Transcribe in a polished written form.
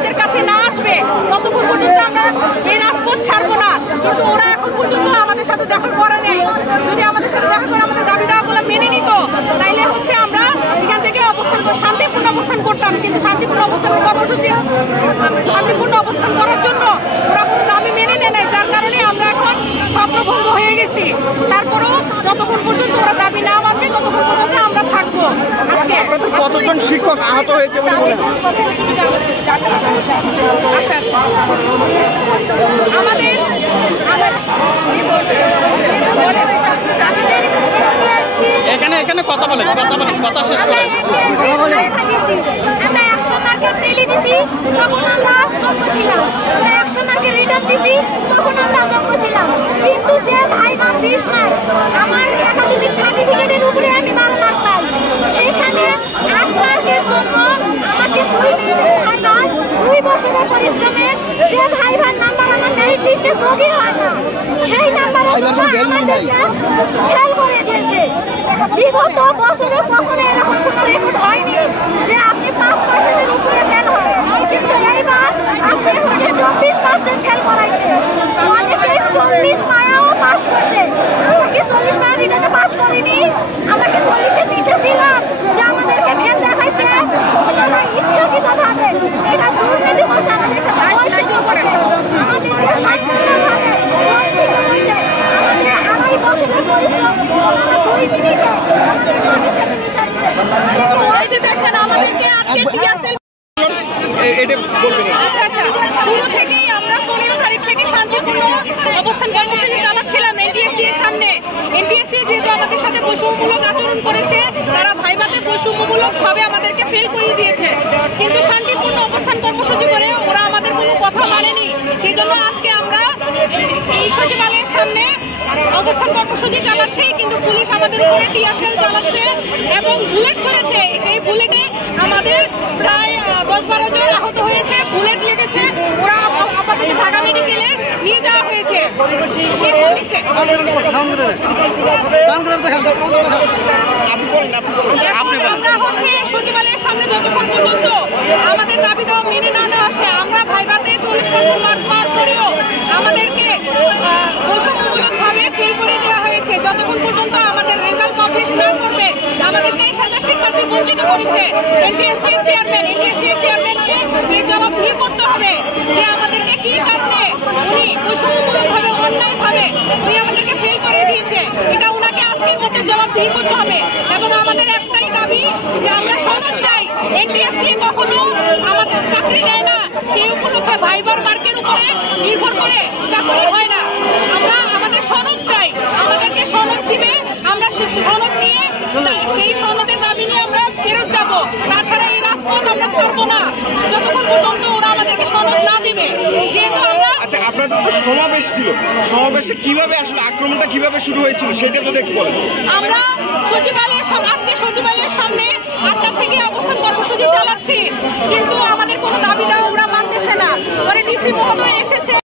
আমাদের কাছে না আসবে ততক্ষণ পর্যন্ত আমরা এই রাজপথ ছাড়বো না। কিন্তু ওরা এখন পর্যন্ত আমাদের সাথে দেখা করে নেই। যদি আমাদের সাথে দেখা করে আমাদের দাবি দাওয়াগুলো মেনে নিত তাইলে হচ্ছে আমরা এখান থেকে শান্তিপূর্ণ অবস্থান করতাম। কিন্তু শান্তিপূর্ণ অবস্থান করার জন্য ওরা কোনো দাবি মেনে নেয় নাই, যার কারণে আমরা এখন ছত্রভঙ্গ হয়ে গেছি। তারপরেও যতক্ষণ পর্যন্ত ওরা দাবি না মানবে ততক্ষণ পর্যন্ত আমরা থাকবো। আজকে কতজন শিক্ষক আহত হয়েছে বলে মনে হয়? আচ্ছা আমাদের এখানে কথা বলেন, কথা শেষ করেন। আমরা 100 মার্কের প্রিলি দিছি, তখন আমরা যোগ্য ছিলাম। আমরা 100 মার্কের রিটার্ন দিছি, তখন আমরা যোগ্য ছিলাম। কিন্তু যে ভাইবার 20 মার্ক আমার একাডেমিক সার্টিফিকেটের উপরে আমি 12 মার্ক পাই, সেখানে 8 মার্কের জন্য আমাকে 2 মিনিটের ভাইবার 2 বছরের পরিশ্রমে যে ভাইবার নাম্বার আমার মেরিট লিস্টে যোগই হয় না, সেই নাম্বারের জন্য আমাদেরকে ফেল করে দিয়েছে। বিগত বছরে কখনো এরকম কোনো রেকর্ড হয়নি যে আপনি 5%-এর উপরে ফেল হয়, কিন্তু এইবার আপনি হচ্ছে 24% ফেল করাইছে। অনেকে 40 মায়াও পাস করছে, আমরা কি 40 মায়া রিটার্নে পাস করিনি? আমরা কি 40-এর নিচে ছিলাম যে আমাদেরকে ফেল দেখাইছে? ওনারা ইচ্ছাকৃতভাবে এটা দুর্নীতি করছে, আমাদের সাথে বৈষম্য করছে, আমাদেরকে সম্পূর্ণভাবে বঞ্চিত করছে। আমাদের 2.5 বছরের পরিশ্রম ওনারা 2 মিনিটে আমাদের সাথে মিশা দিচ্ছে। দেখেন আমাদেরকে আজকে টিআরসি আচ্ছা শুরু থেকেই আমরা 15 তারিখ থেকে শান্তিপূর্ণ অবস্থান কর্মসূচি চালাচ্ছিলাম এনটিএসসি এর সামনে। এনটিএসসি যেহেতু আমাদের সাথে বৈষম্যমূলক আচরণ করেছে, তারা ভাইভাতে বৈষম্যমূলকভাবে আমাদেরকে ফেল করিয়ে দিয়েছে। কিন্তু শান্তিপূর্ণ অবস্থান কর্মসূচি করে ওরা আমাদের কোনো কথা মানেনি। সেই জন্য আজকে আমরা এই সচিবালয়ের সামনে অবস্থান কর্মসূচি চালাচ্ছি, কিন্তু পুলিশ আমাদের উপরে টিয়ারশেল চালাচ্ছে এবং বুলেট ছুড়েছে। সেই বুলেটে আমাদের প্রায় 10-12 জন আহত হয়েছে, বুলেট লেগেছে। ওরা আপাতত ঢাকা মেডিকেলে নিয়ে যাওয়া হয়েছে। আমরা হচ্ছে সচিবালয়ের সামনে যতক্ষণ পর্যন্ত আমাদের দাবি দেওয়া মেনে না নেওয়া হচ্ছে, আমরা ভাইভাতে 40% মার্ক পাওয়ার পরেও আমাদেরকে বৈষম্যমূলকভাবে ফেল করে দেওয়া হয়েছে। যতক্ষণ পর্যন্ত আমাদের রেজাল্ট পাবলিশ না করবে আমাদের 23,000 শিক্ষার্থী বঞ্চিত করেছে। এনটিএসসি চেয়ারম্যানকে এই জবাবদিহি করতে হবে যে আমাদেরকে কি কারণে উনি বৈষম্যমূলকভাবে অন্যায়ভাবে উনি আমাদেরকে ফেল করে দিয়েছে। এটা ওনাকে আজকের মধ্যে জবাবদিহি করতে হবে। এবং আমাদের একটাই দাবি যে আমরা সনদ চাই। এনটিএসসি কখনো আমাদের চাকরি দেয় না, সেই উপলক্ষে ভাইবার মার্কের উপরে নির্ভর করে চাকরি হয় না। আমরা আমাদের সনদ চাই, আমাদেরকে সনদ দিবে, আমরা সনদ নিয়ে সেই সনদের দাবি নিয়ে আমরা ফেরত যাব। তাছাড়া এই রাজপথ আমরা ছাড়বো না যতক্ষণ পর্যন্ত ওরা আমাদেরকে সনদ না দিবে। যেহেতু আমরা আপনাদের তো সমাবেশ ছিল, সমাবেশে কিভাবে আসলে আক্রমণটা কিভাবে শুরু হয়েছিল সেটা যদি একটু বলেন। আমরা আজকে সচিবালয়ের সামনে 8টা থেকে অবস্থান কর্মসূচি চালাচ্ছি, কিন্তু আমাদের কোনো দাবি দাওয়া ওরা মানতেছে না। পরে ডিসি মহোদয় এসেছে।